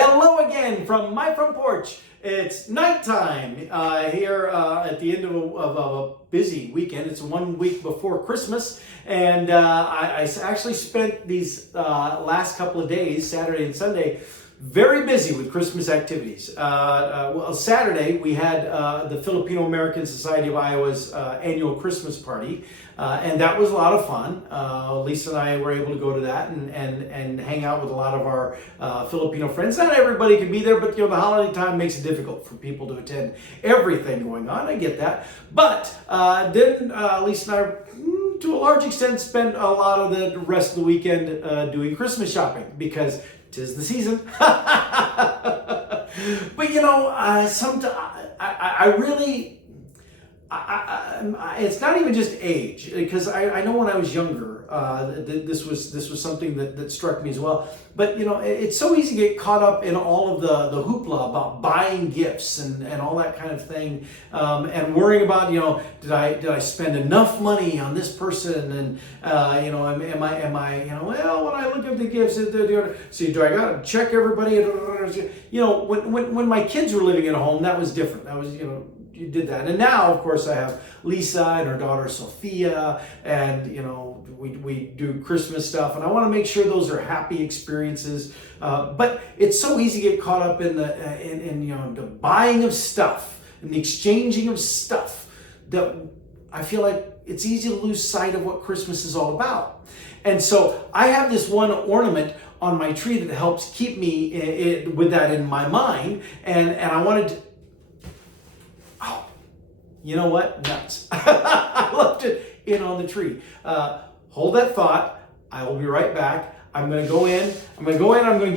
Hello again from my front porch. It's nighttime here at the end of a busy weekend. It's 1 week before Christmas, and I actually spent these last couple of days, Saturday and Sunday, very busy with Christmas activities. Well, Saturday we had the Filipino American Society of Iowa's annual Christmas party, and that was a lot of fun. Lisa and I were able to go to that and hang out with a lot of our Filipino friends. Not everybody could be there, but the holiday time makes it difficult for people to attend everything going on. I get that, but then Lisa and I, to a large extent, spent a lot of the rest of the weekend doing Christmas shopping because 'tis the season. But sometimes I really, it's not even just age, because I know when I was younger, this was something that struck me as well. But it's so easy to get caught up in all of the hoopla about buying gifts and all that kind of thing, and worrying about did I spend enough money on this person, and am I well, when I look at the gifts, see, do I gotta check everybody? When my kids were living at home, that was different. That was you did that. And now, of course, I have Lisa and her daughter Sophia, and we do Christmas stuff, and I want to make sure those are happy experiences. But it's so easy to get caught up in the buying of stuff and the exchanging of stuff that I feel like it's easy to lose sight of what Christmas is all about. And so I have this one ornament on my tree that helps keep me with that in my mind, and I wanted to. You know what? Nuts. I left it in on the tree. Hold that thought. I will be right back. I'm going to go in. I'm going to go in and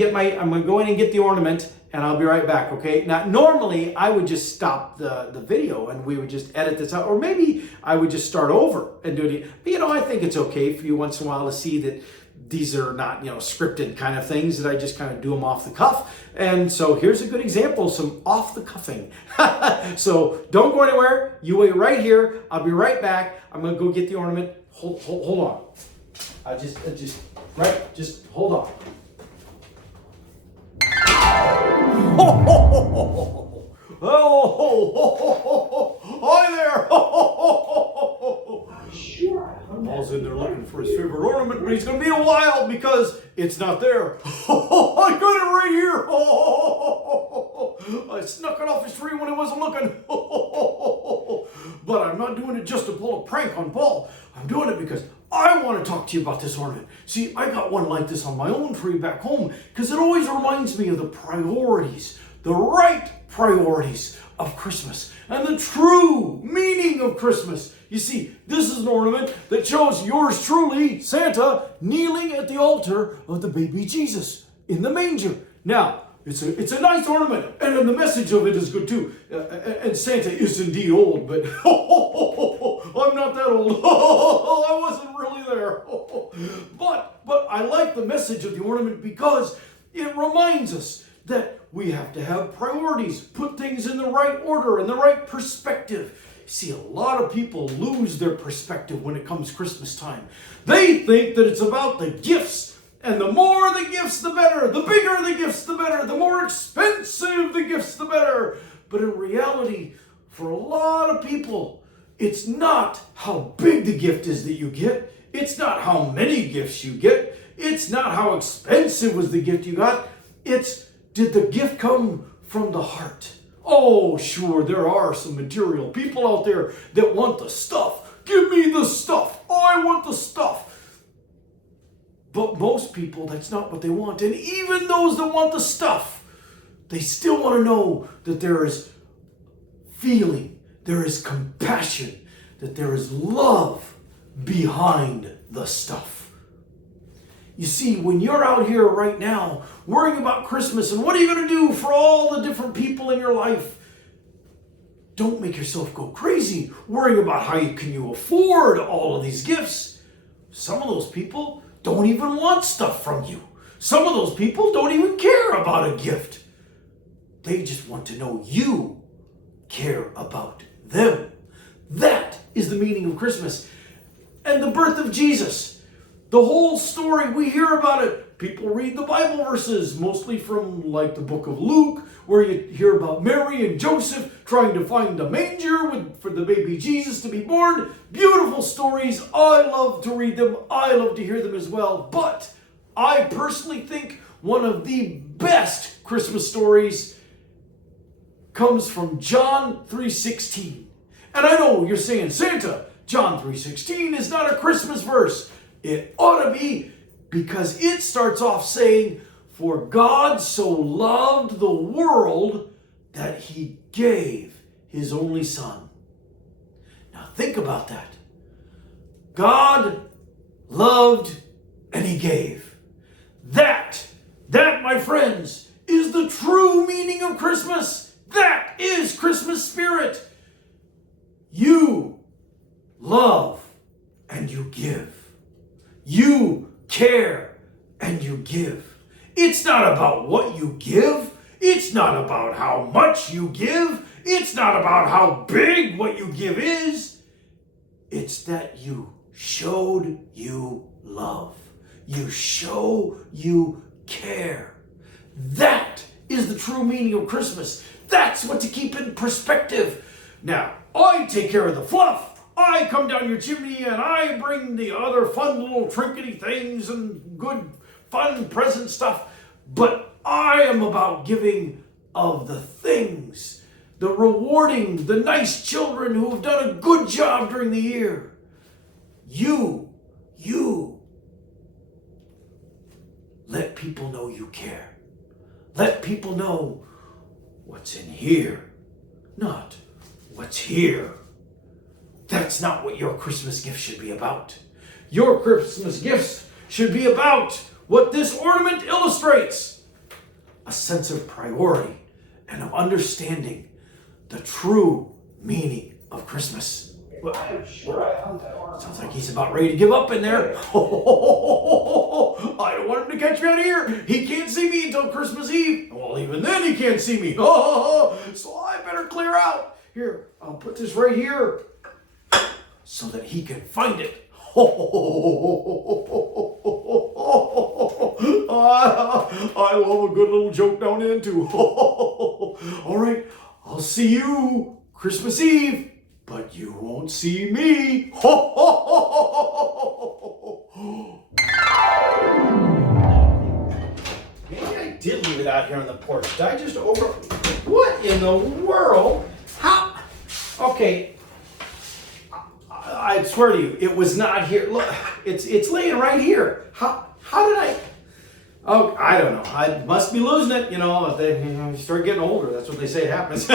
get the ornament, and I'll be right back, okay? Now, normally, I would just stop the video, and we would just edit this out, or maybe I would just start over and do it. But, I think it's okay for you once in a while to see that these are not, scripted kind of things, that I just kind of do them off the cuff. And so here's a good example of some off the cuffing. So don't go anywhere. You wait right here. I'll be right back. I'm going to go get the ornament. Hold on. Just hold on. Hi there. Sure. Paul's in there looking for his favorite ornament, but he's going to be a while because it's not there. I got it right here. I snuck it off his tree when he wasn't looking. But I'm not doing it just to pull a prank on Paul. I'm doing it because I want to talk to you about this ornament. See, I got one like this on my own tree back home because it always reminds me of the priorities, the right priorities of Christmas and the true meaning of Christmas. You see, this is an ornament that shows yours truly, Santa, kneeling at the altar of the baby Jesus in the manger. Now, it's a nice ornament, and the message of it is good too. And Santa is indeed old, but I'm not that old. I wasn't really there. But I like the message of the ornament because it reminds us that we have to have priorities, put things in the right order, in the right perspective. See, a lot of people lose their perspective when it comes Christmas time. They think that it's about the gifts, and the more the gifts, the better. The bigger the gifts, the better. The more expensive the gifts, the better. But in reality, for a lot of people, it's not how big the gift is that you get. It's not how many gifts you get. It's not how expensive was the gift you got. It's, did the gift come from the heart? Oh, sure, there are some material people out there that want the stuff. Give me the stuff. I want the stuff. But most people, that's not what they want. And even those that want the stuff, they still want to know that there is feeling, there is compassion, that there is love behind the stuff. You see, when you're out here right now worrying about Christmas and what are you going to do for all the different people in your life, don't make yourself go crazy worrying about how can you afford all of these gifts. Some of those people don't even want stuff from you. Some of those people don't even care about a gift. They just want to know you care about them. That is the meaning of Christmas. And the birth of Jesus. The whole story, we hear about it. People read the Bible verses, mostly from like the book of Luke, where you hear about Mary and Joseph trying to find a manger for the baby Jesus to be born. Beautiful stories. I love to read them. I love to hear them as well. But I personally think one of the best Christmas stories comes from John 3:16. And I know you're saying, Santa, John 3:16 is not a Christmas verse. It ought to be, because it starts off saying, for God so loved the world that he gave his only son. Now think about that. God loved and he gave. That, my friends, is the true meaning of Christmas. That is Christmas spirit. You love and you give. You care and you give. It's not about what you give. It's not about how much you give. It's not about how big what you give is. It's that you showed you love. You show you care. That is the true meaning of Christmas. That's what to keep in perspective. Now, I take care of the fluff. I come down your chimney and I bring the other fun little trinkety things and good fun present stuff. But I am about giving of the things, the rewarding, the nice children who have done a good job during the year. You let people know you care. Let people know what's in here, not what's here. That's not what your Christmas gift should be about. Your Christmas gifts should be about what this ornament illustrates: a sense of priority and of understanding the true meaning of Christmas. Well, sounds like he's about ready to give up in there. I don't want him to catch me out of here. He can't see me until Christmas Eve. Well, even then he can't see me. So I better clear out. Here, I'll put this right here so that he can find it. I love a good little joke down in too. All right, I'll see you Christmas Eve, but you won't see me. Maybe I did leave it out here on the porch. Did I just What in the world? How? Okay. I swear to you, it was not here. Look, it's laying right here. How did I? Oh, I don't know. I must be losing it. You start getting older. That's what they say happens.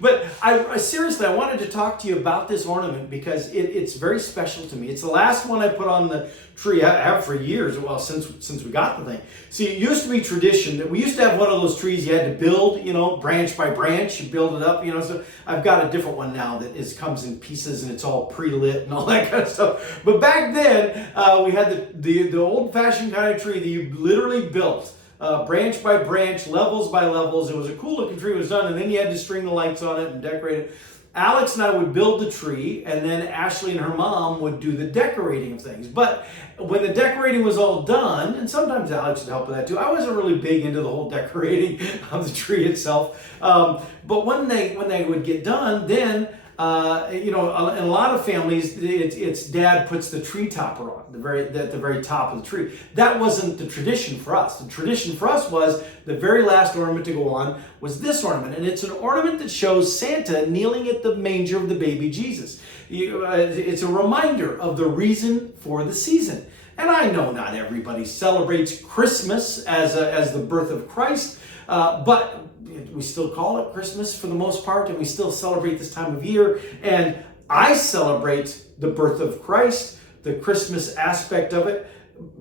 But I seriously, I wanted to talk to you about this ornament because it's very special to me. It's the last one I put on the tree. I have for years. Well, since we got the thing. See, it used to be tradition that we used to have one of those trees you had to build, branch by branch. You build it up, So I've got a different one now that comes in pieces and it's all pre-lit and all that kind of stuff. But back then, we had the old-fashioned kind of tree that you literally built. Branch by branch, levels by levels. It was a cool looking tree. It was done, and then you had to string the lights on it and decorate it. Alex and I would build the tree, and then Ashley and her mom would do the decorating of things. But when the decorating was all done, and sometimes Alex would help with that too, I wasn't really big into the whole decorating of the tree itself. But when they would get done, then in a lot of families, it's dad puts the tree topper on at the very top of the tree. That wasn't the tradition for us. The tradition for us was the very last ornament to go on was this ornament, and it's an ornament that shows Santa kneeling at the manger of the baby Jesus. It's a reminder of the reason for the season. And I know not everybody celebrates Christmas as the birth of Christ, but we still call it Christmas for the most part, and we still celebrate this time of year. And I celebrate the birth of Christ, the Christmas aspect of it.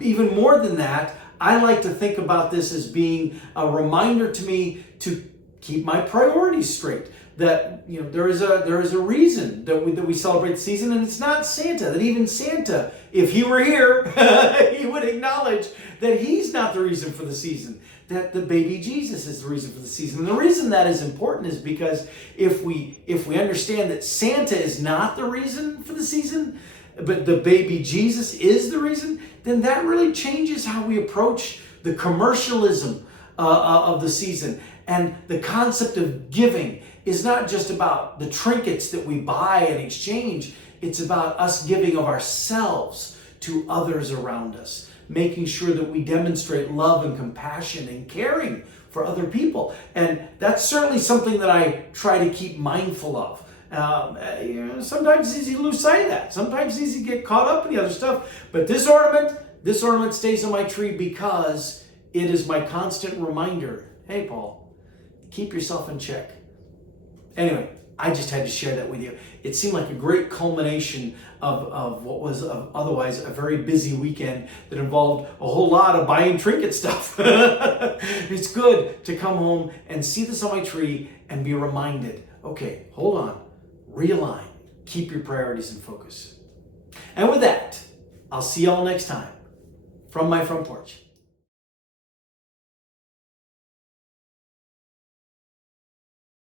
Even more than that, I like to think about this as being a reminder to me to keep my priorities straight. That there is a reason that we celebrate the season, and it's not Santa. That even Santa, if he were here, he would acknowledge that he's not the reason for the season. That the baby Jesus is the reason for the season. And the reason that is important is because if we understand that Santa is not the reason for the season, but the baby Jesus is the reason, then that really changes how we approach the commercialism of the season. And the concept of giving is not just about the trinkets that we buy and exchange. It's about us giving of ourselves to others around us, making sure that we demonstrate love and compassion and caring for other people. And that's certainly something that I try to keep mindful of. Sometimes it's easy to lose sight of that. Sometimes it's easy to get caught up in the other stuff. But this ornament stays on my tree because it is my constant reminder. Hey, Paul, keep yourself in check. Anyway, I just had to share that with you. It seemed like a great culmination of what was otherwise a very busy weekend that involved a whole lot of buying trinket stuff. It's good to come home and see this on my tree and be reminded, okay, hold on, realign, keep your priorities in focus. And with that, I'll see y'all next time from my front porch.